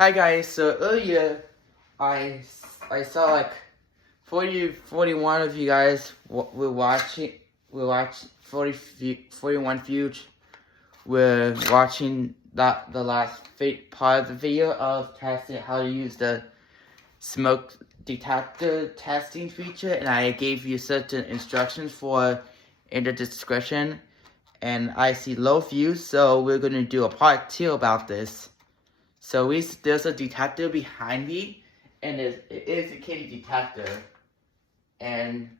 Hi guys, so earlier I saw like 41 of you guys were watching, 41 views were watching the last part of the video of testing how to use the smoke detector testing feature, and I gave you certain instructions for in the description, and I see low views, so we're going to do a part 2 about this. So there's a detector behind me, and it is a kitty detector, and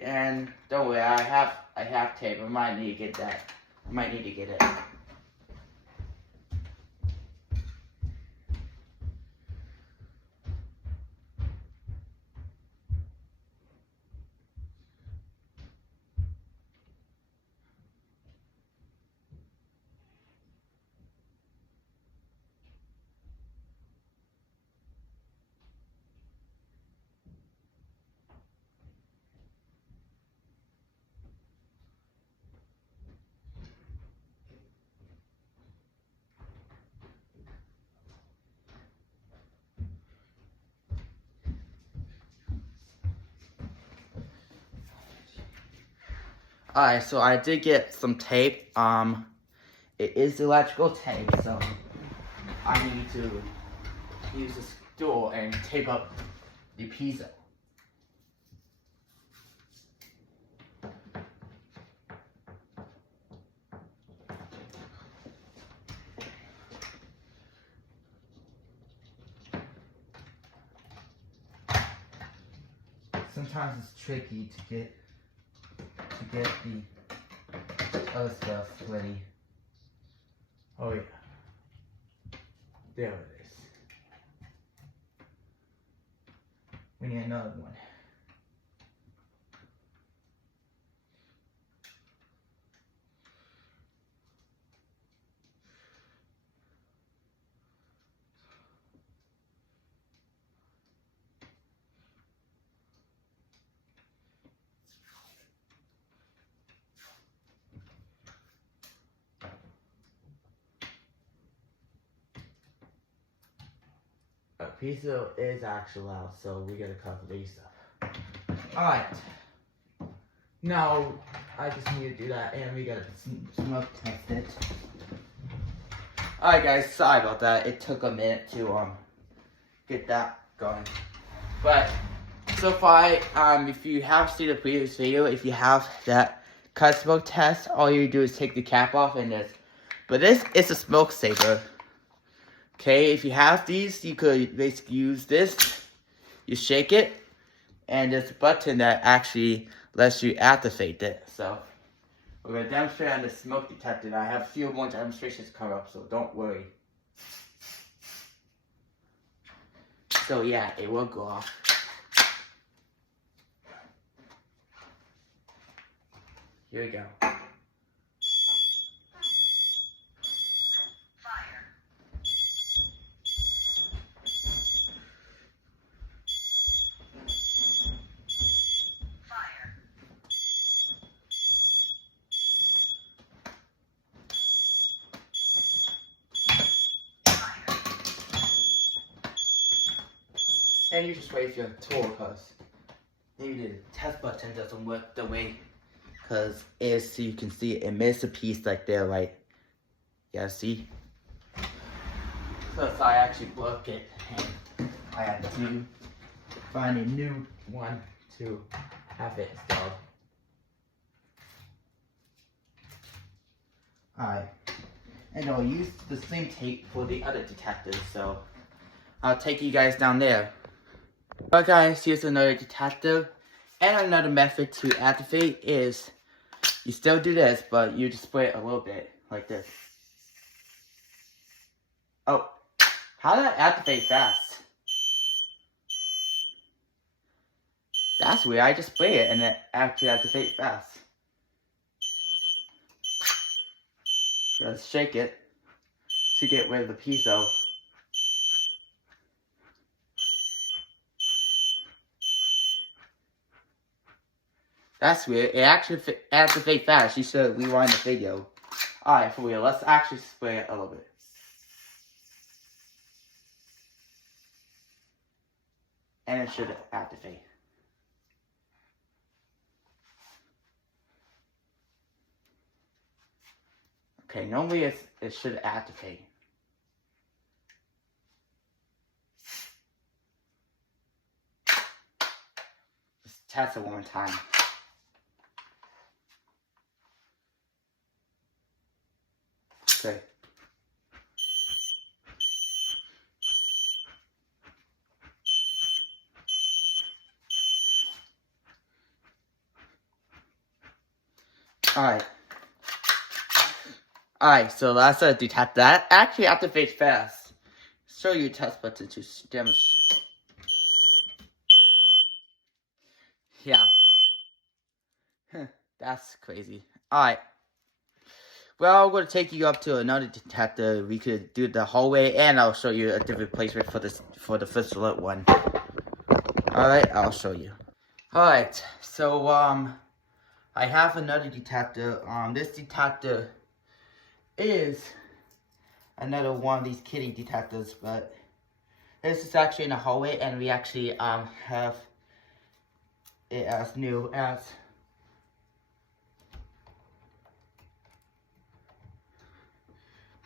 and don't worry, I have tape. I might need to get that. I might need to get it. Alright, so I did get some tape. It is electrical tape, so I need to use a stool and tape up the piezo. Sometimes it's tricky to get the other stuff ready. Oh yeah. There it is. We need another one. A piezo is actually loud, so we gotta cover these stuff. Alright. Now, I just need to do that, and we gotta smoke test it. Alright guys, sorry about that. It took a minute to get that going. But so far, if you have seen the previous video, if you have that cut smoke test, all you do is take the cap off and this. But this is a smoke saver. Okay, if you have these, you could basically use this. You shake it, and there's a button that actually lets you activate it. So we're gonna demonstrate on the smoke detector. I have a few more demonstrations coming up, so don't worry. So yeah, it will go off. Here we go. And you just wait for your tool, because maybe the test button doesn't work the way, because as you can see, it missed a piece like there, right? Yeah, see? So I actually broke it, and I had to find a new one to have it installed. Alright, and I'll use the same tape for the other detectors, so I'll take you guys down there. Alright guys, here's another detector, and another method to activate is, you still do this, but you just spray it a little bit, like this. Oh, how did that activate fast? That's weird, I just spray it and it actually activates fast. Just shake it to get rid of the piezo. That's weird. It actually activates fast. You should rewind the video. Alright, for real. Let's actually spray it a little bit. and it should activate. Okay, normally it should activate. Just test it one more time. Okay. Alright, so that's a detect that. Actually activates fast. Show you a test button to demonstrate. Yeah. That's crazy. Alright. Well, I'm going to take you up to another detector. We could do the hallway, and I'll show you a different placement for the first alert one. Alright, I'll show you. Alright, so, I have another detector. This detector is another one of these kitty detectors, but this is actually in the hallway, and we actually, have it as new as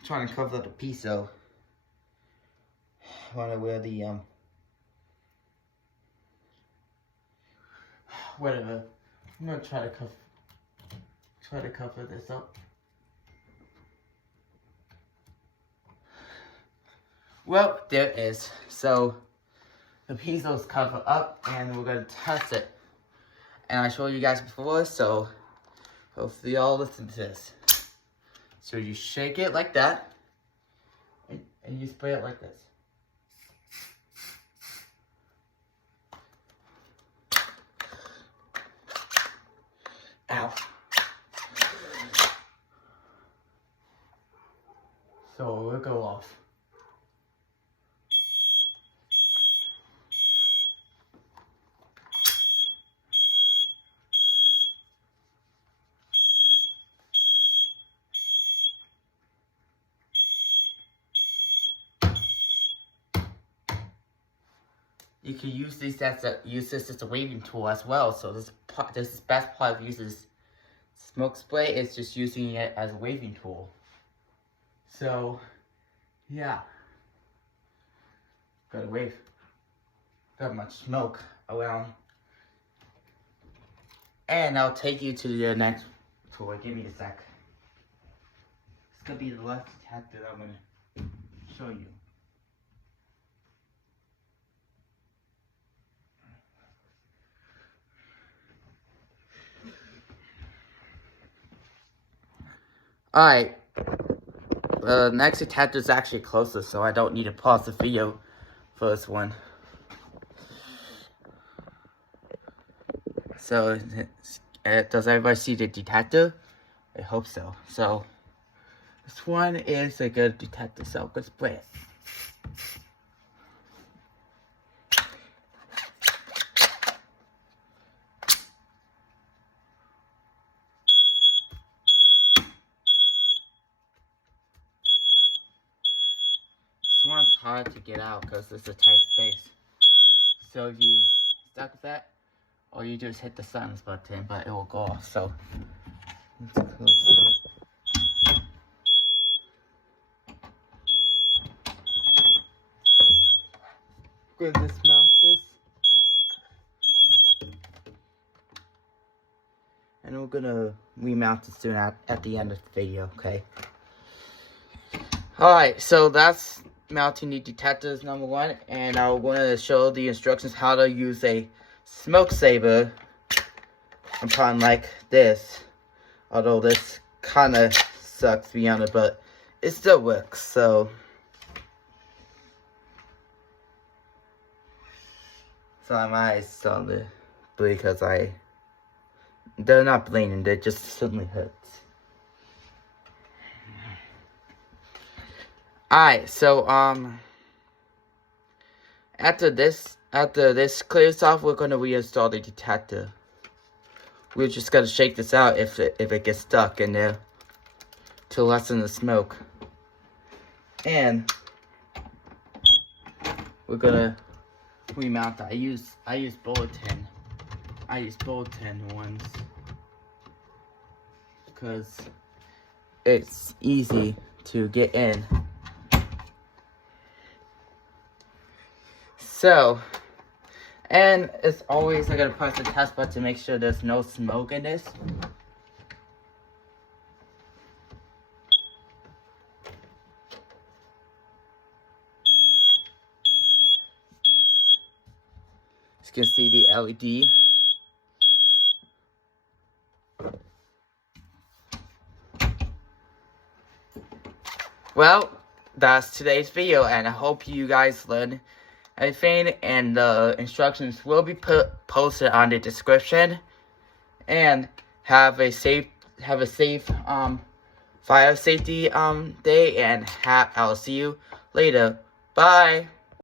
trying to cover up the piece, so I wonder where the whatever. I'm gonna try to cover this up. Well, there it is. So the piece is covered up, and we're gonna test it. And I showed you guys before, so hopefully y'all listen to this. So you shake it like that, and you spray it like this. Ow. So it'll go off. You can use this as a waving tool as well. So this is the best part of using smoke spray is just using it as a waving tool. So yeah, gotta wave. Got much smoke around, and I'll take you to the next tool. Give me a sec. It's gonna be the last detector that I'm gonna show you. Alright, the next detector is actually closer, so I don't need to pause the video for this one. So, does everybody see the detector? I hope so. So, this one is a good detector, so let's play it. This one's hard to get out because it's a tight space. So if you stuck with that, or you just hit the silence button, but it will go off. So let's close. We're gonna dismount this, and we're gonna remount it soon at the end of the video. Okay. All right. So that's mounting the detectors number one, and I'm going to show the instructions how to use a smoke saber upon like this. Although this kind of sucks to be honest, but it still works. So my eyes starting to bleed because they're not bleeding, they just suddenly hurts. Alright, so after this clears off, we're gonna reinstall the detector. We're just gonna shake this out if it gets stuck in there to lessen the smoke. And we're gonna remount that. I use bulletin. I use bulletin ones because it's easy to get in. So, and as always, I gotta press the test button to make sure there's no smoke in this. You can see the LED. Well, that's today's video, and I hope you guys learned everything, and the instructions will be posted on the description. And have a safe fire safety day, and I'll see you later. Bye.